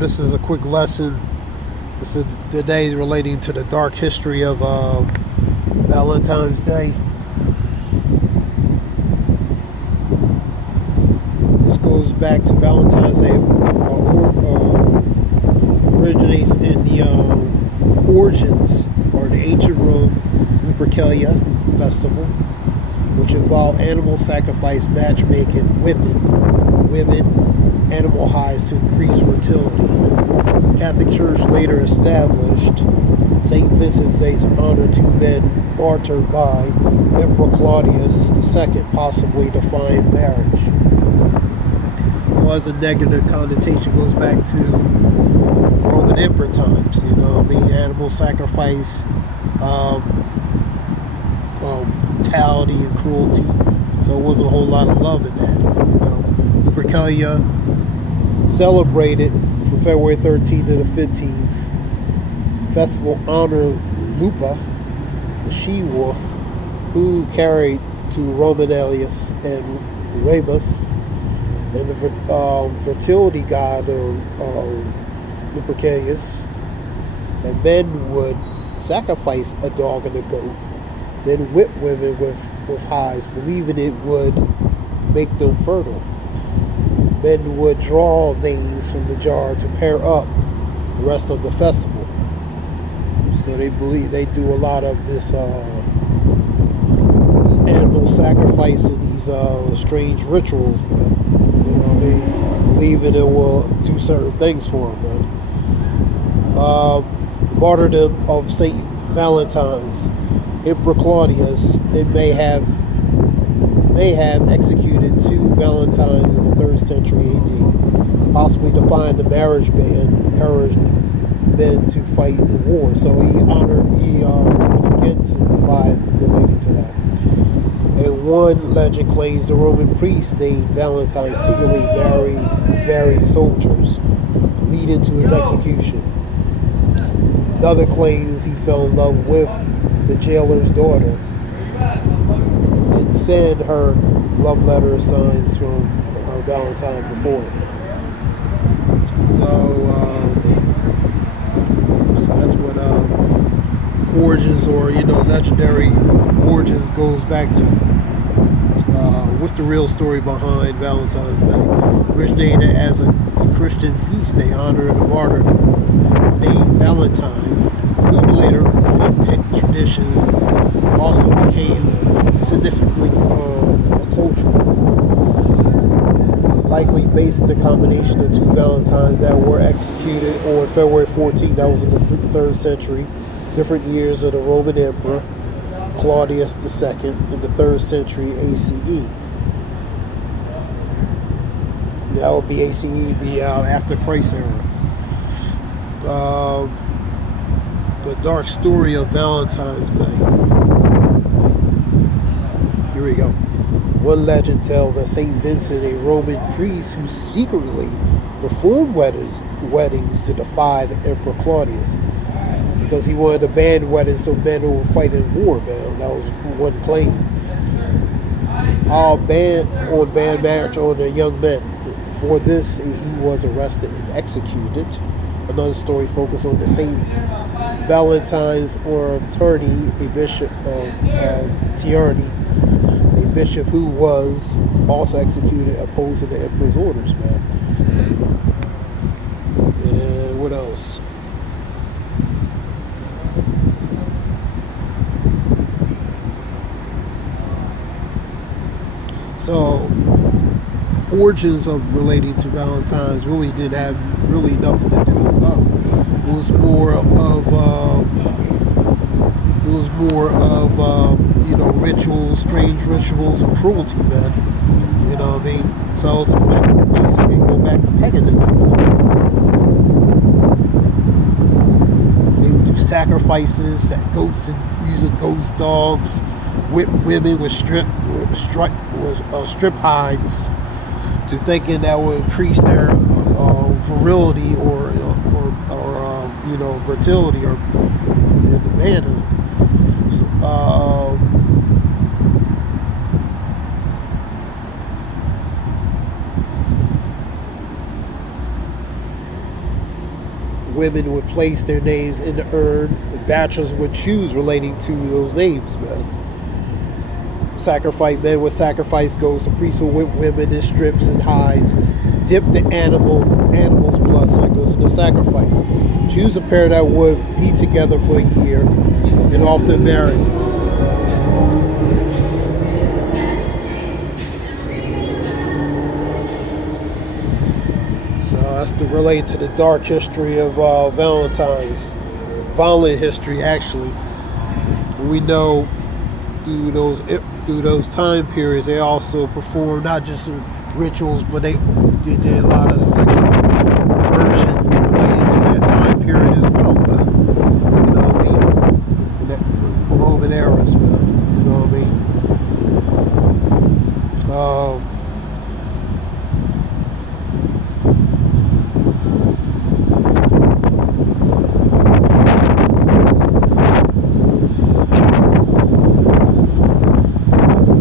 This is a quick lesson. This is the day relating to the dark history of Valentine's Day. This goes back to Valentine's Day. Originates in the origins or the ancient Rome Lupercalia festival, which involved animal sacrifice, matchmaking, women, animal hides to increase fertility. The Catholic Church later established St. Vincent's Day to honor two men martyred by Emperor Claudius II, possibly defying marriage. So as a negative connotation goes back to Roman Emperor times, animal sacrifice, brutality and cruelty. So it wasn't a whole lot of love in that. Lupercalia celebrated from February 13th to the 15th. Festival honored Lupa, the she-wolf, who carried to Romanelius and Remus, and the fertility god Lupercalius. And men would sacrifice a dog and a goat, then whip women with hides, believing it would make them fertile. Men would draw names from the jar to pair up the rest of the festival. So they believe they do a lot of this animal sacrifice and these strange rituals, man. They believe it will do certain things for them, man. Martyrdom of Saint Valentine's. Emperor Claudius may have executed two Valentines in the 3rd century AD, possibly defying the marriage ban, encouraged men to fight in war. So he went against and defied relating to that. And one legend claims the Roman priest named Valentine secretly married soldiers, leading to his execution. Another claims he fell in love with the jailer's daughter and sent her love letter signs from her Valentine before. So that's what origins or legendary origins goes back to. What's the real story behind Valentine's Day? Originated as a Christian feast day honoring the martyr named Valentine, who later folk traditions also became significantly cultural, likely based in the combination of two Valentines that were executed on February 14th, that was in the 3rd century, different years of the Roman Emperor Claudius II in the 3rd century ACE. That would be ACE, be after Christ era. The dark story of Valentine's Day. Here we go. One legend tells that St. Vincent, a Roman priest who secretly performed weddings to defy the Emperor Claudius, because he wanted to ban weddings so men would fight in war, man. That was one claim. All ban marriage on the young men. For this, he was arrested and executed. Another story focused on the St. Valentine's or attorney, a bishop of Tiarni, a bishop who was also executed opposing the emperor's orders, man. And what else? So, origins of relating to Valentine's really didn't have really nothing to do with love. It was more of rituals, strange rituals, and cruelty, man. You know what I mean? So it's basically go back to paganism, man. They would do sacrifices, that goats and using ghost dogs, whip women with strip hides, to thinking that would increase their virility or fertility or manhood. Women would place their names in the urn. The bachelors would choose relating to those names, man. Sacrifice men would sacrifice goats. The priest would whip women in strips and hides. Dip the animal's blood, so it goes to the sacrifice. Choose a pair that would be together for a year and often marry. So that's to relate to the dark history of Valentine's, violent history actually. We know through those time periods, they also performed not just rituals, but they did a lot of sexual perversion related to that time period as well, man. You know what I mean? In that Roman eras, man. You know what I mean?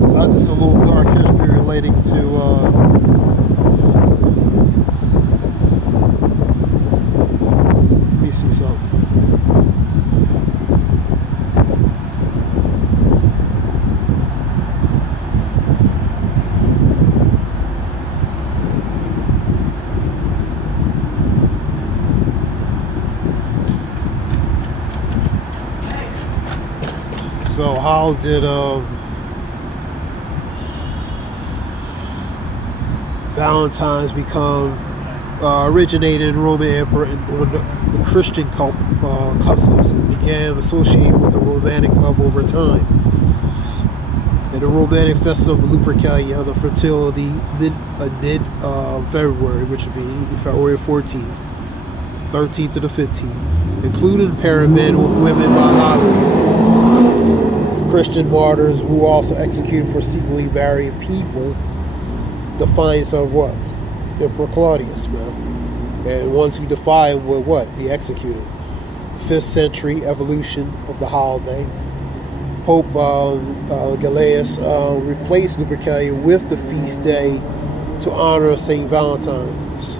So that's just a little dark history relating to. Let me see something. So how did Valentine's become originated in Roman Empire when the Christian customs began associated with the romantic love over time. And the romantic festival of Lupercalia, the fertility, mid February, which would be February 14th, 13th to the 15th, including pairing men with women by lottery. Christian martyrs who also executed for secretly marrying people. Defiance of what? Emperor Claudius, man. And ones who defy would what? Be executed. 5th century evolution of the holiday. Pope Gallius replaced Lupercalia with the feast day to honor St. Valentine's.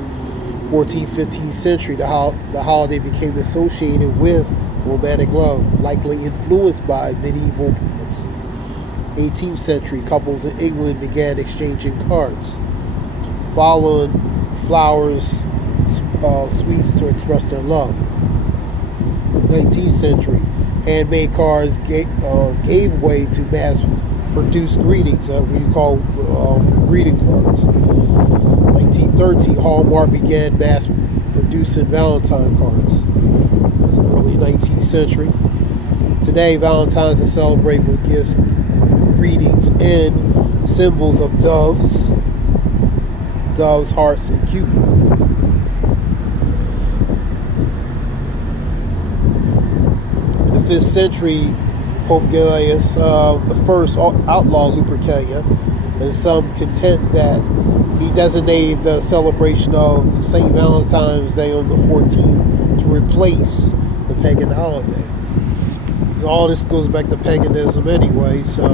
14th, 15th century, the holiday became associated with romantic love, likely influenced by medieval poets. 18th century, couples in England began exchanging cards, following flowers, sweets to express their love. 19th century, handmade cards gave way to mass-produced greetings, we call greeting cards. 1913, Hallmark began mass-producing Valentine cards. That's the early 19th century. Today, Valentine's is celebrated with gifts, greetings, and symbols of doves, hearts, and Cupid. In the 5th century, Pope Gallius the first outlawed Lupercalia, and some contend that he designated the celebration of St. Valentine's Day on the 14th to replace the pagan holiday. All this goes back to paganism anyway, so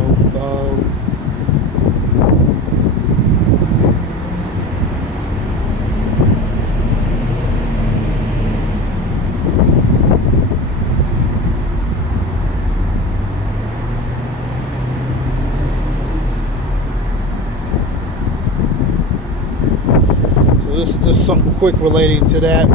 this is just something quick relating to that.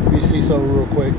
Let me see something real quick.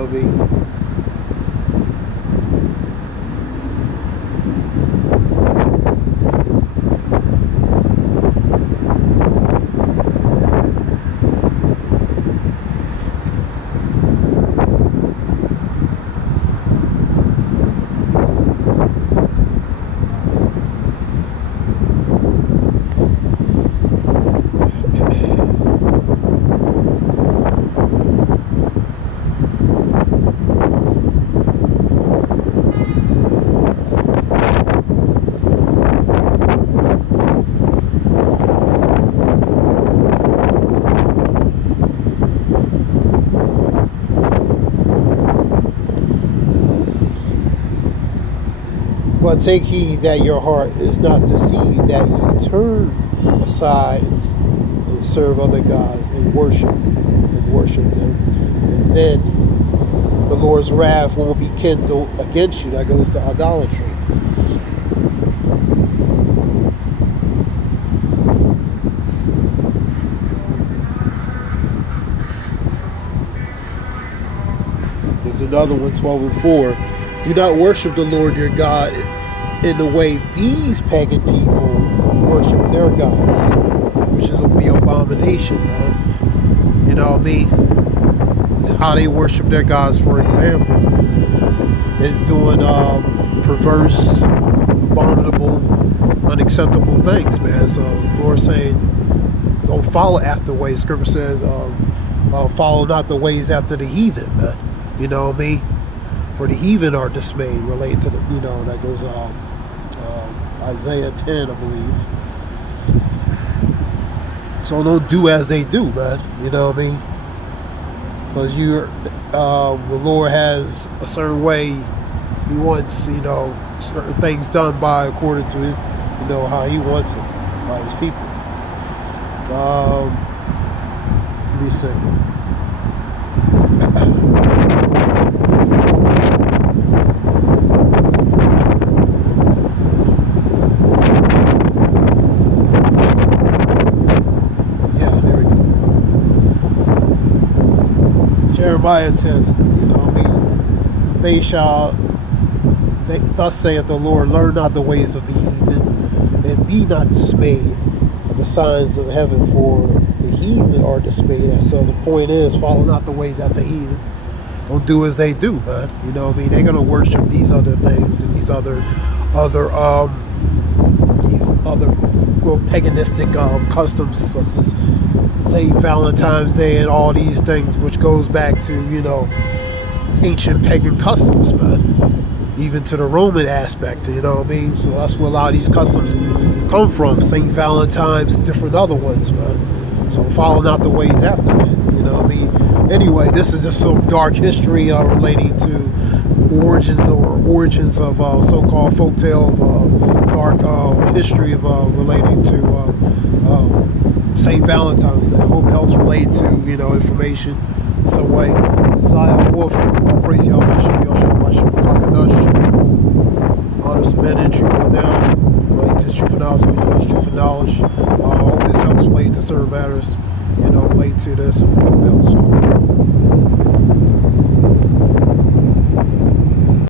know what I mean? But take heed that your heart is not deceived, that you turn aside and serve other gods and worship them. And then the Lord's wrath will be kindled against you. That goes to idolatry. There's another one, 12 and 4. Do not worship the Lord your God in the way these pagan people worship their gods, which is the abomination, man. You know what I mean? How they worship their gods, for example, is doing perverse, abominable, unacceptable things, man. So the Lord's saying, don't follow after ways. Scripture says, follow not the ways after the heathen, man. You know what I mean? For the heathen are dismayed, related to the, that goes Isaiah 10, I believe. So don't do as they do, man. You know what I mean? Because the Lord has a certain way He wants, certain things done by according to His, how He wants it by His people. Let me see. Jeremiah 10, thus saith the Lord, learn not the ways of the heathen, and be not dismayed at the signs of heaven, for the heathen are dismayed. And so the point is, follow not the ways of the heathen. Don't do as they do, man. You know what I mean? They're gonna worship these other things and these other paganistic customs, such as St. Valentine's Day and all these things, which goes back to, ancient pagan customs, man. Even to the Roman aspect, you know what I mean? So that's where a lot of these customs come from. St. Valentine's, different other ones, man. So follow not the ways after that, you know what I mean? Anyway, this is just some dark history relating to origins of so-called folktale of dark history of relating to St. Valentine's Day. I hope it helps relate to, information in some way. Zion Wolf, all praise Yahweh, honest men and truth with them, relate to truth and knowledge, truth and knowledge. I hope this helps relate to certain matters, relate to this.